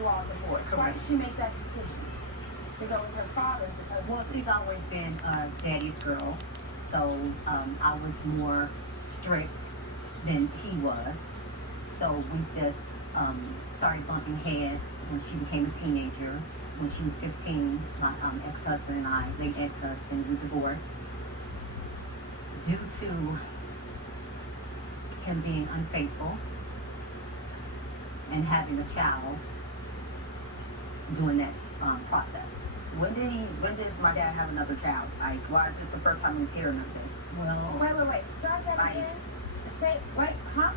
you all divorced. Why did she make that decision to go with her father as opposed to? Well, she's always been daddy's girl, so I was more strict than he was. So we just started bumping heads when she became a teenager. When she was 15, my ex-husband and I, late ex-husband, we divorced due to him being unfaithful and having a child during that process. When did my dad have another child? Like, why is this the first time I'm hearing of this? Well, Wait. Start that again. Say, wait, huh?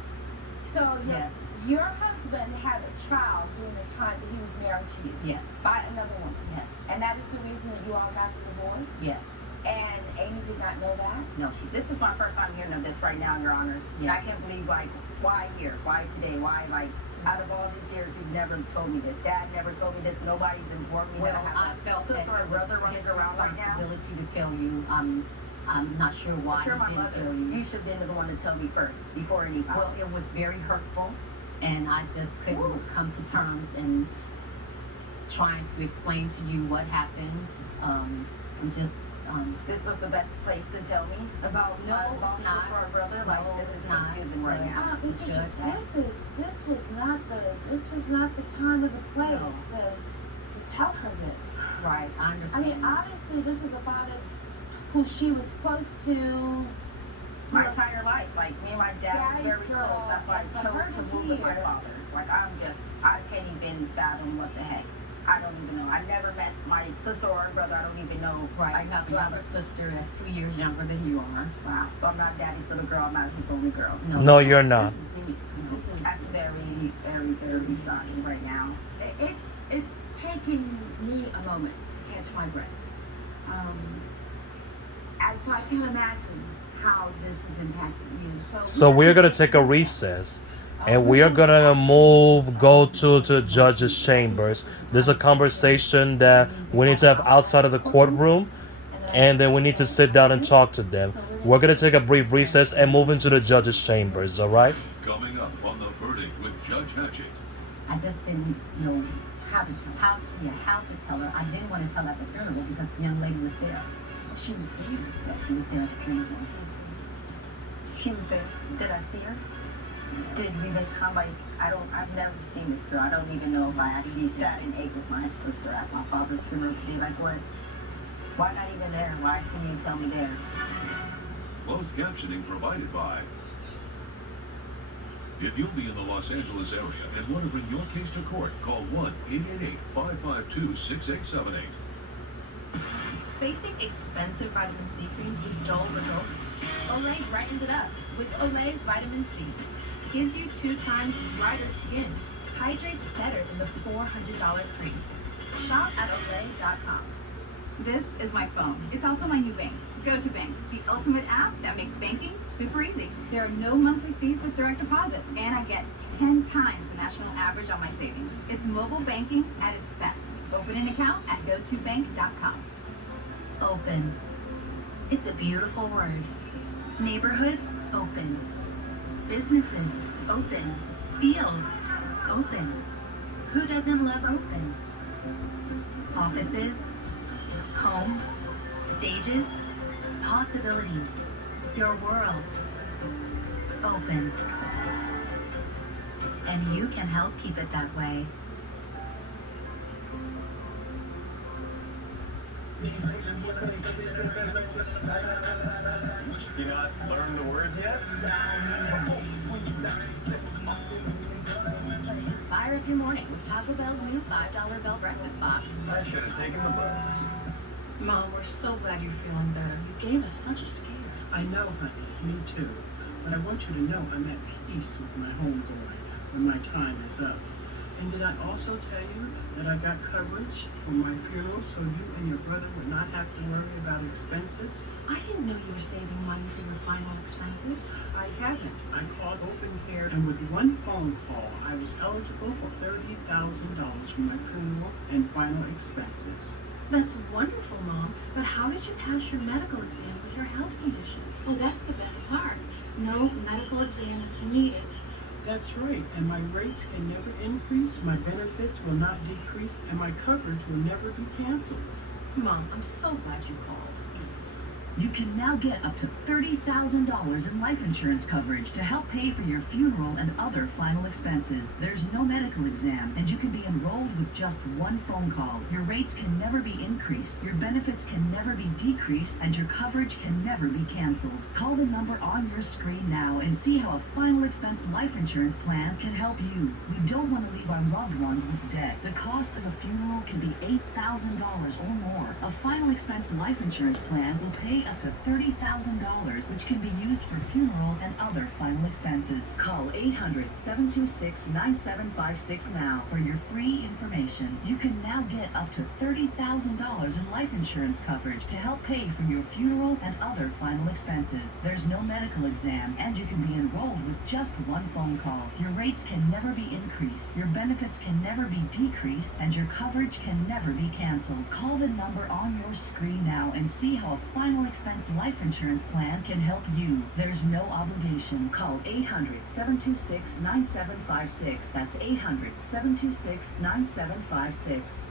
So yes. Your husband had a child during the time that he was married to you. Yes. By another woman. Yes. And that is the reason that you all got the divorce? Yes. And Amy did not know that? No, This is my first time hearing of this right now, Your Honor. And I Yes. can't believe, like, why here? Why today? Why, like, out of all these years, you've never told me this. Dad never told me this. Nobody's informed me that I have I felt a sister that or it was brother running his around right now. responsibility to tell you. I'm not sure why But you're my he didn't mother. tell you. You should have been the one to tell me first, before anybody. Well, it was very hurtful, and I just couldn't come to terms and trying to explain to you what happened. This was the best place to tell me about my No, lost it's not. sister or brother. Like, No, this is it's not. confusing right now. Mr. Judge, this was not the time or the place to tell her this. Right, I I understand. mean, obviously, this is a father who she was supposed to. My entire life, like, me and my dad was Daddy's very girl, close. That's why I and for chose her to to move with my hear- father. Like, I can't even fathom what the heck. I don't even know. I never met my sister or brother. I don't even know. Right, Like, you have a younger sister that's 2 years younger than you are. wow. So I'm not daddy's little girl. I'm not his only girl. No, you're not. This is deep. That's very, very, very shocking right now. It's taking me a moment to catch my breath. So I can't imagine how this has impacted you. So we're gonna take a recess, and we are gonna go to the judge's chambers. There's a conversation that we need to have outside of the courtroom, and then we need to sit down and talk to them. We're gonna take a brief recess and move into the judge's chambers. All right? Coming up on The Verdict with Judge Hatchett. I just didn't know how to tell her. I didn't want to tell her at the funeral because the young lady was there. She was there. Yeah, she was there at the funeral. She was there. Did I see her? Did we make her, like, I've never seen this girl. I don't even know if I actually sat and ate with my sister at my father's funeral today. Like, what? Why not even there? Why couldn't you tell me there? Closed captioning provided by. If you'll be in the Los Angeles area and want to bring your case to court, call 1-888-552-6878. Facing expensive vitamin C creams with dull results? Olay brightens it up with Olay Vitamin C. Gives you 2 times brighter skin. Hydrates better than the $400 cream. Shop at Olay.com. This is my phone. It's also my new bank, GoToBank, the ultimate app that makes banking super easy. There are no monthly fees with direct deposit, and I get 10 times the national average on my savings. It's mobile banking at its best. Open an account at GoToBank.com. Open. It's a beautiful word. Neighborhoods, open. Businesses, open. Fields, open. Who doesn't love open? Offices, homes, stages, possibilities. Your world, open. And you can help keep it that way. You not learned the words yet? Fire up your morning with Taco Bell's new $5 Bell Breakfast Box. I should have taken the bus. Mom, we're so glad you're feeling better. You gave us such a scare. I know, honey. Me too. But I want you to know I'm at peace with my homegoing when my time is up. And did I also tell you that I got coverage for my funeral so you and your brother would not have to worry about expenses? I didn't know you were saving money for your final expenses. I haven't. I called Open Care, and with one phone call, I was eligible for $30,000 for my funeral and final expenses. That's wonderful, Mom. But how did you pass your medical exam with your health condition? Well, that's the best part. No medical exam is needed. That's right, and my rates can never increase, my benefits will not decrease, and my coverage will never be canceled. Mom, I'm so glad you called. You can now get up to $30,000 in life insurance coverage to help pay for your funeral and other final expenses. There's no medical exam, and you can be enrolled with just one phone call. Your rates can never be increased, your benefits can never be decreased, and your coverage can never be canceled. Call the number on your screen now and see how a final expense life insurance plan can help you. We don't want to leave our loved ones with debt. The cost of a funeral can be $8,000 or more. A final expense life insurance plan will pay up to $30,000, which can be used for funeral and other final expenses. Call 800-726-9756 now for your free information. You can now get up to $30,000 in life insurance coverage to help pay for your funeral and other final expenses. There's no medical exam, and you can be enrolled with just one phone call. Your rates can never be increased, your benefits can never be decreased, and your coverage can never be canceled. Call the number on your screen now and see how a final expense life insurance plan can help you. There's no obligation. Call 800-726-9756. That's 800-726-9756.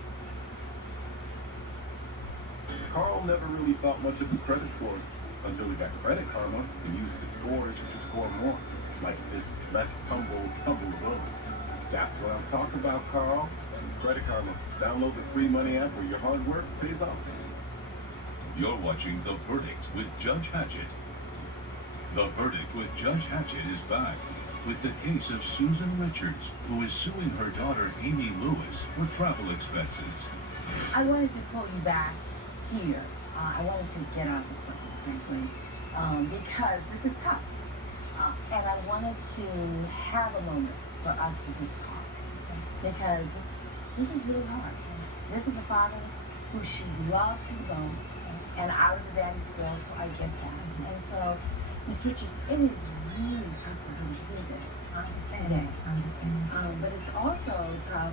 Carl never really thought much of his credit scores until he got Credit Karma and used his scores to score more, like this less humble abode. That's what I'm talking about, Carl. Credit Karma. Download the free money app where your hard work pays off. You're watching The Verdict with Judge Hatchett. The Verdict with Judge Hatchett is back with the case of Susan Richards, who is suing her daughter Amy Lewis for travel expenses. I wanted to pull you back here. I wanted to get out of the courtroom, frankly, because this is tough. And I wanted to have a moment for us to just talk. Because this is really hard. This is a father who she loved to the bone. And I was a daddy's girl, so I get that. And so, Ms. Richards, it is really tough for her to hear this today. I understand. But it's also tough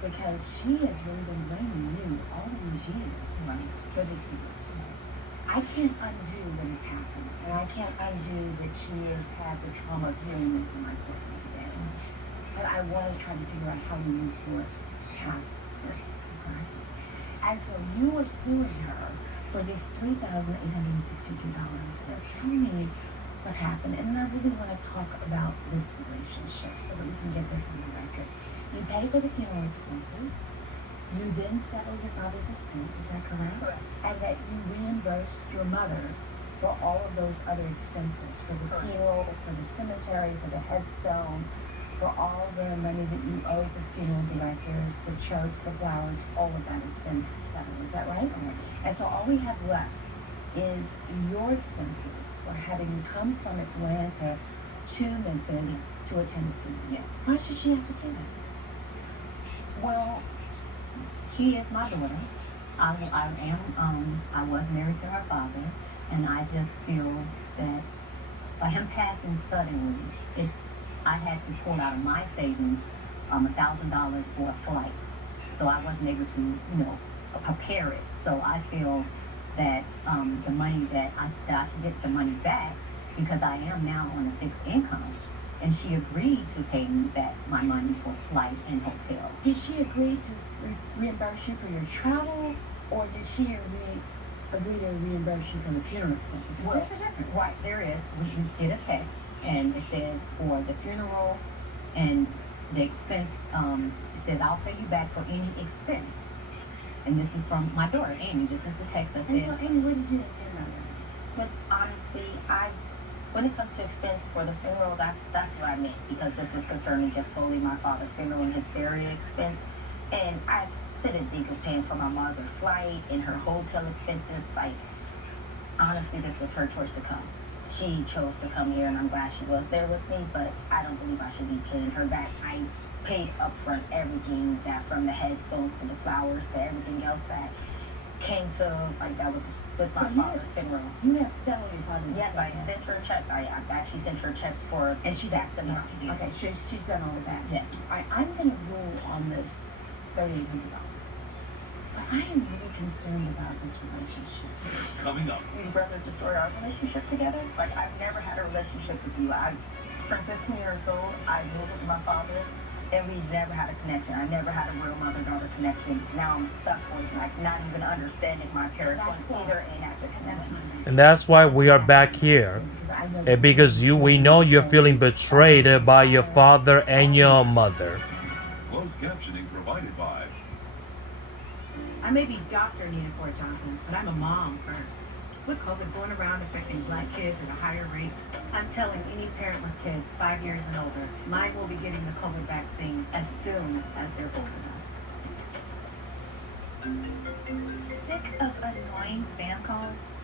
because she has really been blaming you all these years for this divorce. I can't undo what has happened, and I can't undo that she has had the trauma of hearing this in my courtroom today. But I want to try to figure out how to move forward past this. And so you are suing her for this $3,862. So tell me what happened. And I really want to talk about this relationship so that we can get this on the record. You pay for the funeral expenses. You then settle your father's estate. Is that correct? Correct. And that you reimbursed your mother for all of those other expenses, for the funeral, for the cemetery, for the headstone, for all the money that you owe the funeral directors, the church, the flowers, all of that has been settled. Is that right? And so all we have left is your expenses for having come from Atlanta to Memphis to attend the funeral. Yes. Why should she have to pay that? Well, she is my daughter. I was married to her father, and I just feel that by him passing suddenly, I had to pull out of my savings $1,000 for a flight, so I wasn't able to, prepare it. So I feel that the money that I should get the money back because I am now on a fixed income, and she agreed to pay me back my money for flight and hotel. Did she agree to reimburse you for your travel, or did she agree to reimburse you for the funeral expenses? Because there's a difference. Right, there is. We did a text, and it says for the funeral and the expense, it says I'll pay you back for any expense. And this is from my daughter, Amy. This is the text that And says. so, Amy, what did you intend on doing? But honestly, when it comes to expense for the funeral, that's what I meant, because this was concerning just solely my father's funeral and his burial expense. And I didn't think of paying for my mother's flight and her hotel expenses. Like, honestly, this was her choice to come. She chose to come here, and I'm glad she was there with me, but I don't believe I should be paying her back. I paid upfront everything, that from the headstones to the flowers to everything else that came to, like, that was with my father's funeral. You have settled your father's Yes, estate. I sent her a check. I actually sent her a check for And she's exact amount. Yes, she did. Okay, she's done all of that. Yes. All right, I'm going to rule on this $3,800. But I am really concerned about this relationship. Coming up, You'd rather destroy our relationship together? Like, I've never had a relationship with you. I've From 15 years old, I moved with my father, and we never had a connection. I never had a real mother-daughter connection. Now I'm stuck with like not even understanding my parents on either end at this moment. And that's why we are back here. And because we know you're feeling betrayed by your father and your mother. Closed captioning provided by. I may be Dr. Nina Ford Johnson, but I'm a mom first. With COVID going around affecting black kids at a higher rate, I'm telling any parent with kids 5 years and older, mine will be getting the COVID vaccine as soon as they're old enough. Sick of annoying spam calls?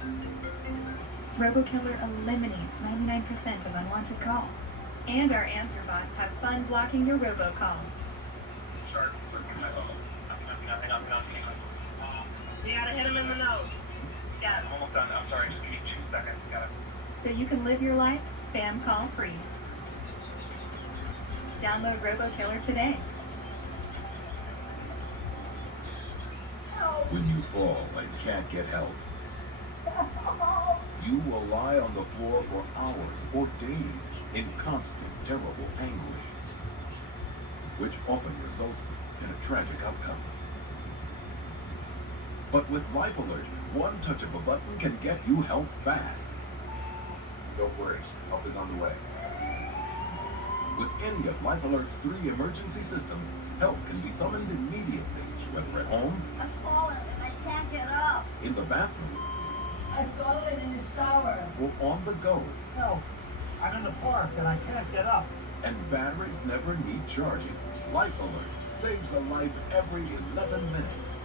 RoboKiller eliminates 99% of unwanted calls. And our answer bots have fun blocking your robocalls. You gotta hit him in the nose. Yeah. I'm almost done. I'm sorry. Just give me 2 seconds. Got it. So you can live your life spam call free. Download RoboKiller today. When you fall and can't get help, you will lie on the floor for hours or days in constant, terrible anguish, which often results in a tragic outcome. But with Life Alert, one touch of a button can get you help fast. Don't worry. Help is on the way. With any of Life Alert's 3 emergency systems, help can be summoned immediately, whether at home, I'm falling and I can't get up. in the bathroom, I'm falling in the shower. or on the go. No, I'm in the park and I can't get up. And batteries never need charging. Life Alert saves a life every 11 minutes.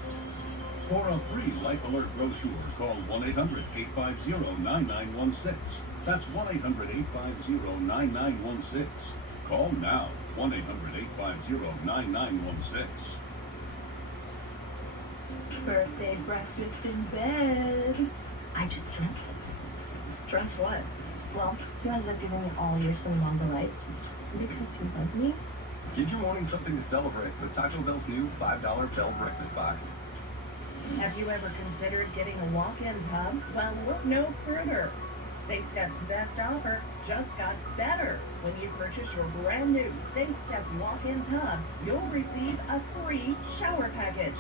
For a free Life Alert brochure, call 1-800-850-9916. That's 1-800-850-9916. Call now, 1-800-850-9916. Birthday breakfast in bed. I just dreamt this. Dreamt what? Well, you ended up giving me all your cinema delights because you love me. Give your morning something to celebrate with Taco Bell's new $5 Bell Breakfast Box. have you ever considered getting a walk-in tub? Well, look no further. Safe Step's best offer just got better. When you purchase your brand new Safe Step walk-in tub, you'll receive a free shower package.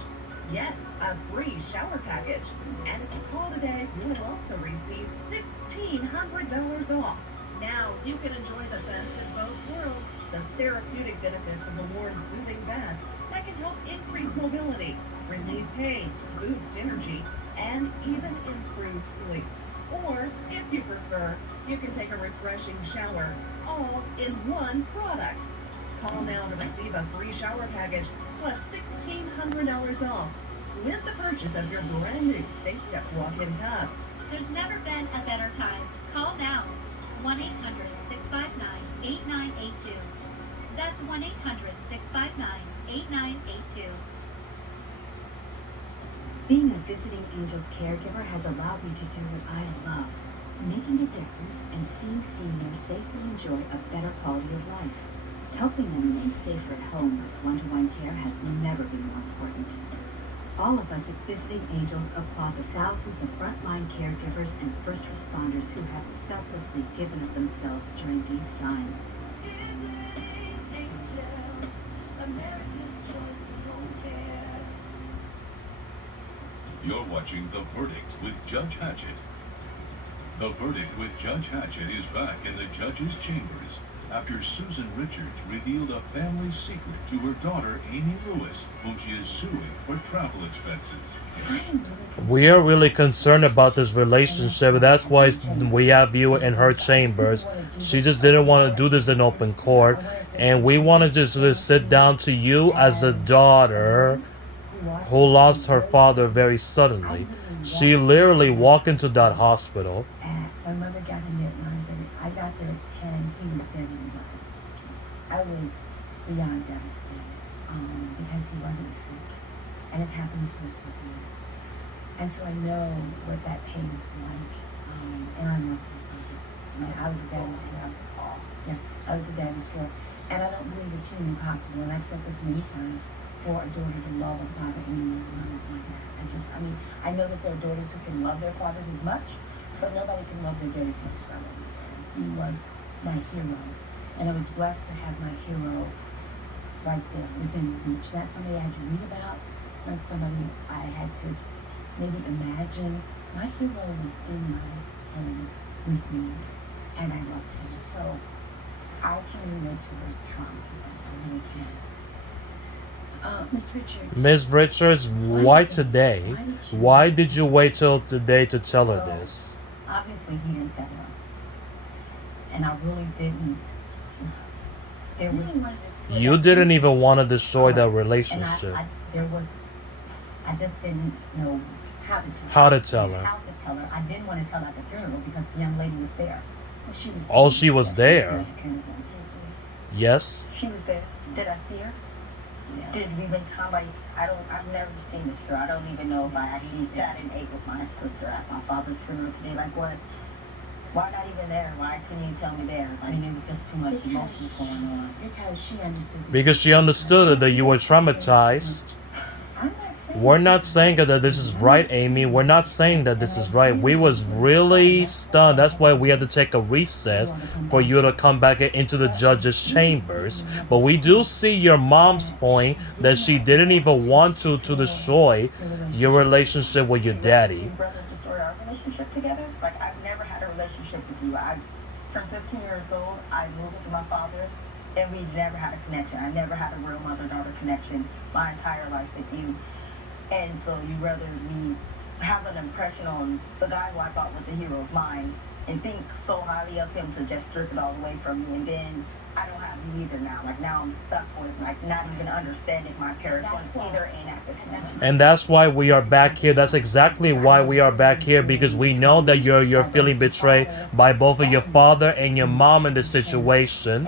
Yes, a free shower package. And if you call today, you'll also receive $1,600 off. Now you can enjoy the best of both worlds. The therapeutic benefits of a warm, soothing bath that can help increase mobility, relieve pain, boost energy, and even improve sleep. Or, if you prefer, you can take a refreshing shower, all in one product. Call now to receive a free shower package plus $1,600 off with the purchase of your brand new Safe Step walk-in tub. There's never been a better time. Call now. 1-800-659-8982. That's 1-800-659-8982. Being a Visiting Angels caregiver has allowed me to do what I love, making a difference and seeing seniors safely enjoy a better quality of life. Helping them remain safer at home with one-to-one care has never been more important. All of us at Visiting Angels applaud the thousands of frontline caregivers and first responders who have selflessly given of themselves during these times. Visiting Angels, America's choice of home care. You're watching The Verdict with Judge Hatchett. The Verdict with Judge Hatchett is back in the judge's chambers after Susan Richards revealed a family secret to her daughter, Amy Lewis, whom she is suing for travel expenses. We are really concerned about this relationship. That's why we have you in her chambers. She just didn't want to do this in open court. And we wanted to just sit down to you as a daughter who lost her father very suddenly. She literally walked into that hospital. My mother got him there at 9:30. I got there at 10. He was dead at 11. I was beyond devastated because he wasn't sick. And it happened so suddenly. And so I know what that pain is like. And I love my father. I mean, I was a daddy's girl. Yeah, I was a daddy's girl. And I don't believe it's humanly possible. And I've said this many times, for a daughter to love a father any more than I love my dad. I know that there are daughters who can love their fathers as much, but nobody can love their dad as much as I love my dad. He was my hero. And I was blessed to have my hero right there within reach. Not somebody I had to read about, not somebody I had to maybe imagine. My hero was in my home with me, and I loved him. So I can relate to the trauma of that. I really can. Miss Richards. Miss Richards, why today? Why did you wait till today to tell her this? Obviously, he didn't tell her. And I really didn't. There was. You didn't even want to destroy that And relationship. I just didn't know How to tell How to tell her? how to tell her. I didn't want to tell her at the funeral because the young lady was there. Well, she was Oh, she was there. Yes. Yes. She was there. Did I see her? Yeah. Did we make time? Like, I've never seen this girl. I don't even know if I actually sat and ate with my sister at my father's funeral today. Like, what? Why not even there? Why couldn't you tell me there? I Like, mean, it was just too much emotions going on. Because she understood. Because she understood that you were traumatized. I'm not saying We're not saying that this is right, Amy. We're not saying that this is right. We was really stunned. That's why we had to take a recess for you to come back into the judge's chambers. But we do see your mom's point that she didn't even want to destroy your relationship with your daddy. your brother destroyed our relationship together. Like, I've never had a relationship with you. From 15 years old, I moved with my father, and we never had a connection. I never had a real mother-daughter connection my entire life with you. And so you rather me have an impression on the guy who I thought was a hero of mine and think so highly of him to just strip it all away from me, and then I don't have you either now. Like, now I'm stuck with, like, not even understanding my parents on either end at this moment. And that's why we are back here. That's exactly why we are back here, because we know that you're feeling betrayed by both of your father and your mom in this situation.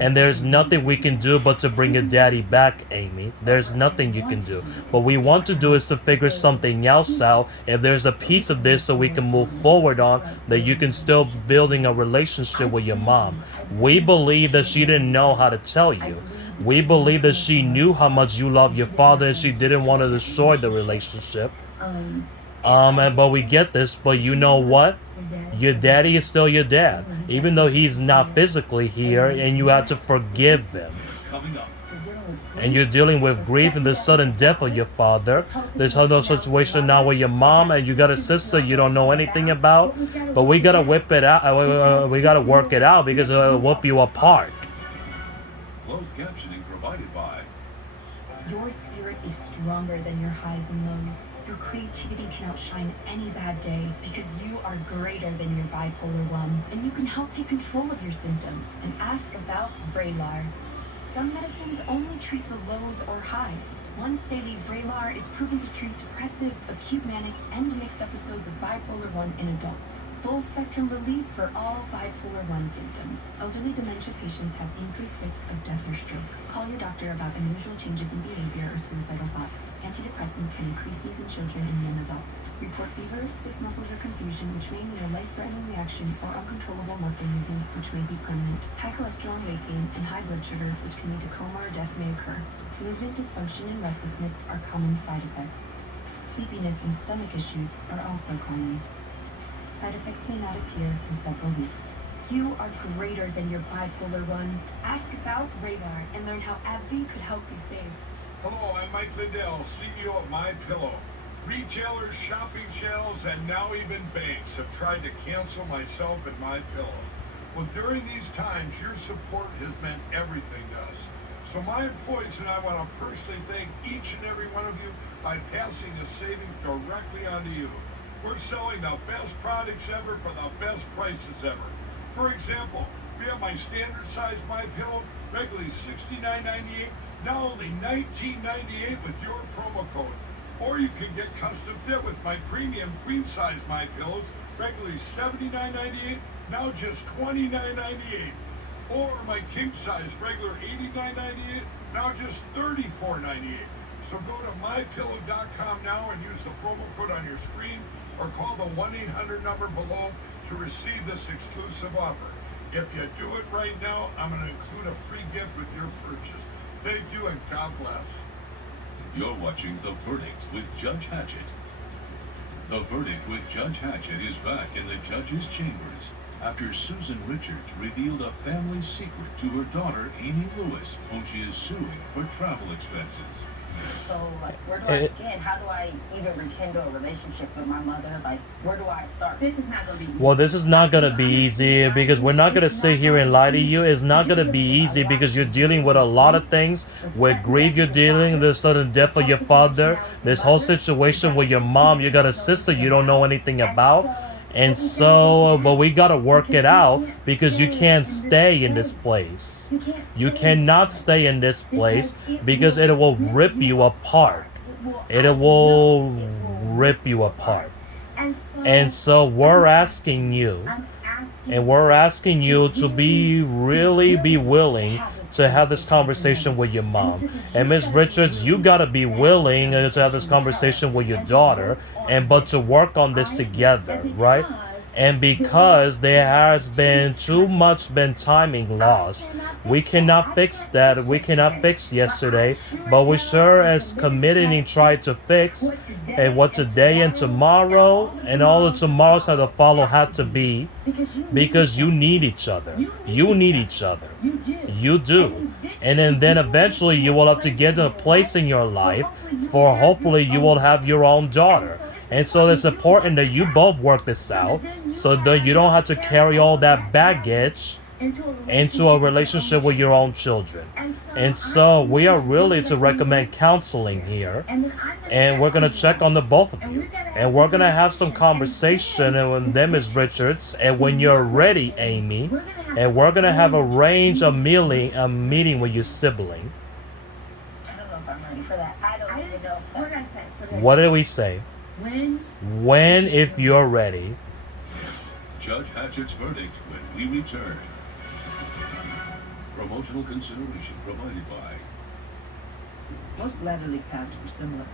And there's nothing we can do but to bring your daddy back, Amy. There's nothing you can do. What we want to do is to figure something else out. If there's a piece of this that we can move forward on, that you can still building a relationship with your mom. We believe that she didn't know how to tell you. We believe that she knew how much you love your father and she didn't want to destroy the relationship. But we get this, but you know what? Your daddy is still your dad. Even though he's not physically here, and you have to forgive him. Coming up. And you're dealing with grief and the sudden death of your father. There's another situation now with your mom, and you got a sister you don't know anything about. But we gotta whip it out. We gotta work it out because it'll whip you apart. Closed captioning provided by. Your spirit is stronger than your highs and lows. Your creativity can outshine any bad day because you are greater than your bipolar 1, and you can help take control of your symptoms and ask about Vraylar. Some medicines only treat the lows or highs. Once daily Vraylar is proven to treat depressive, acute manic, and mixed episodes of bipolar 1 in adults. Full spectrum relief for all bipolar 1 symptoms. Elderly dementia patients have increased risk of death or stroke. Call your doctor about unusual changes in behavior or suicidal thoughts. Antidepressants can increase these in children and young adults. Report fever, stiff muscles, or confusion, which may mean a life-threatening reaction, or uncontrollable muscle movements, which may be permanent. High cholesterol and weight gain, and high blood sugar, which can lead to coma or death, may occur. Movement dysfunction and restlessness are common side effects. Sleepiness and stomach issues are also common. Side effects may not appear for several weeks. You are greater than your bipolar 1. Ask about Vraylar and learn how AbbVie could help you save. Hello, I'm Mike Lindell, CEO of MyPillow. Retailers, shopping channels, and now even banks have tried to cancel myself and MyPillow. Well, during these times, your support has meant everything to us. So my employees and I want to personally thank each and every one of you by passing the savings directly on to you. We're selling the best products ever for the best prices ever. For example, we have my standard size MyPillow, regularly $69.98, now only $19.98 with your promo code. Or you can get custom fit with my premium queen size MyPillows, regularly $79.98, now just $29.98. Or my king size, regular $89.98, now just $34.98. So go to mypillow.com now and use the promo code on your screen, or call the 1-800 number below to receive this exclusive offer. If you do it right now, I'm going to include a free gift with your purchase. Thank you and God bless. You're watching The Verdict with Judge Hatchett. The Verdict with Judge Hatchett is back in the judge's chambers. after Susan Richards revealed a family secret to her daughter Amy Lewis, whom she is suing for travel expenses. So, like, where do I begin? How do I even rekindle a relationship with my mother? Like, where do I start? This is not going to be easy. Well, this is not going to be easy because we're not going to sit here and lie to you. It's not going to be easy because you're dealing with a lot of things. With grief, you're dealing the sudden death of your father. This whole situation with your mom, you got a sister you don't know anything about. And so, but we got to work it out because you can't stay in this place. You cannot stay in this place because it will rip you apart. It will rip you apart. And so we're asking you, to be willing to have this conversation with your mom. And Ms. Richards, you gotta be willing to have this conversation with your daughter, but to work on this together, right? And because there has been too much timing lost, we cannot fix that. We cannot fix yesterday, but we sure as committed and tried to fix and what today and tomorrow and all the tomorrows that to follow have to be, because you need each other. You need each other. You do. And then eventually you will have to get to a place in your life for hopefully you will have your own daughter. And so it's important that you both work this out so that you don't have to carry all that baggage into a relationship with your own children. And so we are really to recommend counseling here. And we're going to check on the both of you. And we're going to have some conversation with them, Ms. Richards. And when you're ready, Amy, and we're going to have arrange a meeting with your sibling. I don't know if I'm ready for that. I don't even know. What did I say? What did we say? When, if you're ready. Judge Hatchett's verdict when we return. Promotional consideration provided by. Most bladder leak pads were similar,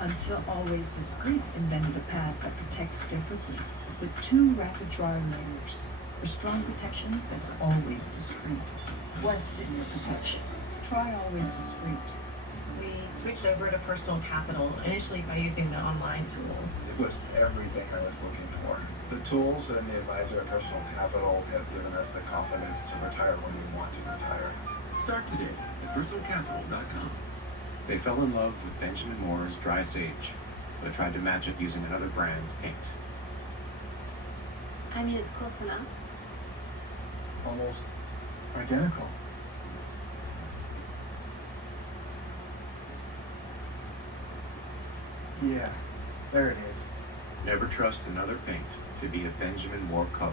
until Always Discreet invented a pad that protects differently with 2 rapid dry layers for strong protection that's always discreet. Question your protection. Try Always Discreet. We switched over to Personal Capital initially by using the online tools. It was everything I was looking for. The tools and the advisor at Personal Capital have given us the confidence to retire when we want to retire. Start today at personalcapital.com. They fell in love with Benjamin Moore's Dry Sage, but tried to match it using another brand's paint. I mean, it's close enough. Almost identical. Yeah, there it is. Never trust another paint to be a Benjamin Moore color.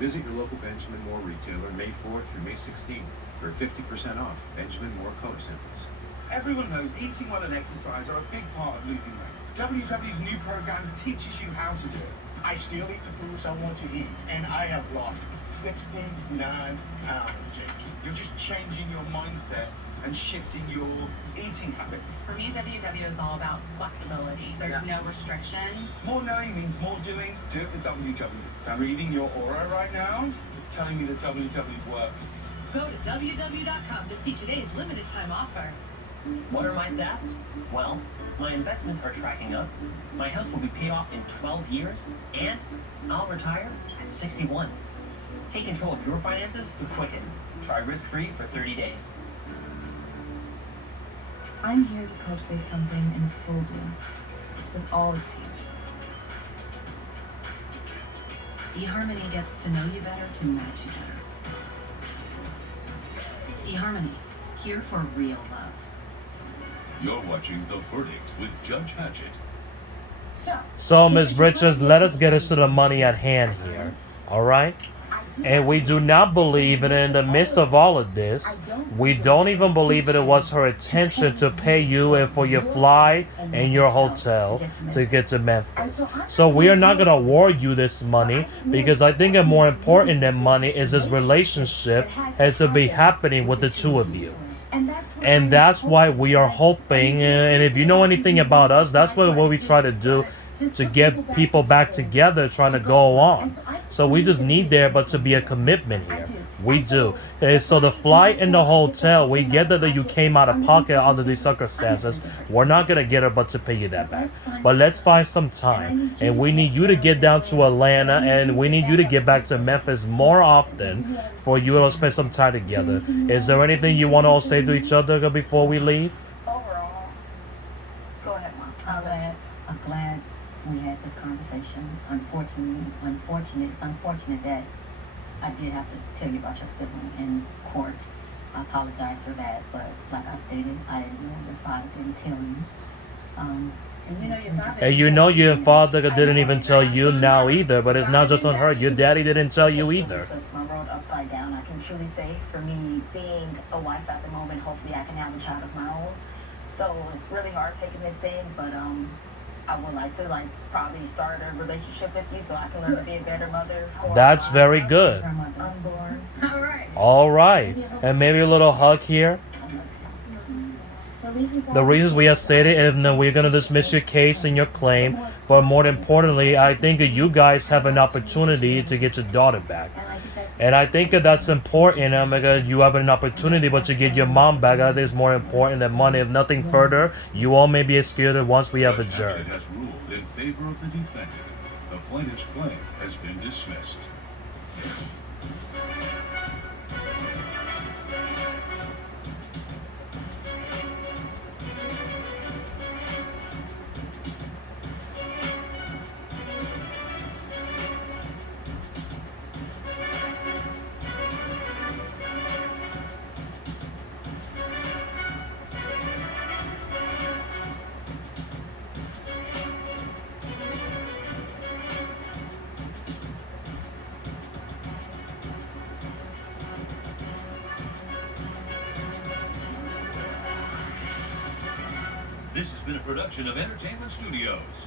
Visit your local Benjamin Moore retailer May 4th through May 16th for 50% off Benjamin Moore color samples. Everyone knows eating well and exercise are a big part of losing weight. WW's new program teaches you how to do it. I still eat the foods I want to eat, and I have lost 69 pounds, James. You're just changing your mindset and shifting your eating habits. For me, WW is all about flexibility. There's no restrictions. More knowing means more doing. Do it with WW. I'm reading your aura right now. It's telling me that WW works. Go to WW.com to see today's limited time offer. What are my stats? Well, my investments are tracking up, my house will be paid off in 12 years, and I'll retire at 61. Take control of your finances with Quicken. Try risk-free for 30 days. I'm here to cultivate something in full bloom, with all its hues. eHarmony gets to know you better to match you better. eHarmony, here for real love. You're watching The Verdict with Judge Hatchett. So, Ms. Richards, let us get us to the money at hand here, all right? And we do not believe it in the midst of all of this. We don't even believe it was her intention to pay you for your fly and your hotel to get to Memphis. So we are not going to award you this money because I think that more important than money is this relationship has to be happening with the two of you. And that's why we are hoping, and if you know anything about us, that's what we try to do, to get people back together trying to go on. So we just need there but to be a commitment here. We do. And so the flight in the hotel, we get that you came out of pocket under these circumstances. We're not gonna get it but to pay you that back. But let's find some time. And we need you to get down to Atlanta, and we need you to get back to Memphis more often for you to spend some time together. Is there anything you want to all say to each other before we leave? Overall, go ahead, Mom. I'm glad we had this conversation. It's unfortunate that I did have to tell you about your sibling in court. I apologize for that, but like I stated, I didn't know your father didn't tell you. And you know your father didn't even tell you now either, but it's not just on her. Your daddy didn't tell you either. My world upside down. I can truly say, for me being a wife at the moment, hopefully I can have a child of my own. So it's really hard taking this in, but I would like to probably start a relationship with you so I can learn to be a better mother. That's very good. Unborn. All right. All right. And maybe a little hug here. The reasons we have stated, and then we're going to dismiss your case and your claim. But more importantly, I think that you guys have an opportunity to get your daughter back. And I think that that's important. You have an opportunity, but to get your mom back, I think it's more important than money. If nothing further, you all may be excused once we have adjourned. Judge Hatchett has ruled in favor of the defendant. The plaintiff's claim has been dismissed. This has been a production of Entertainment Studios.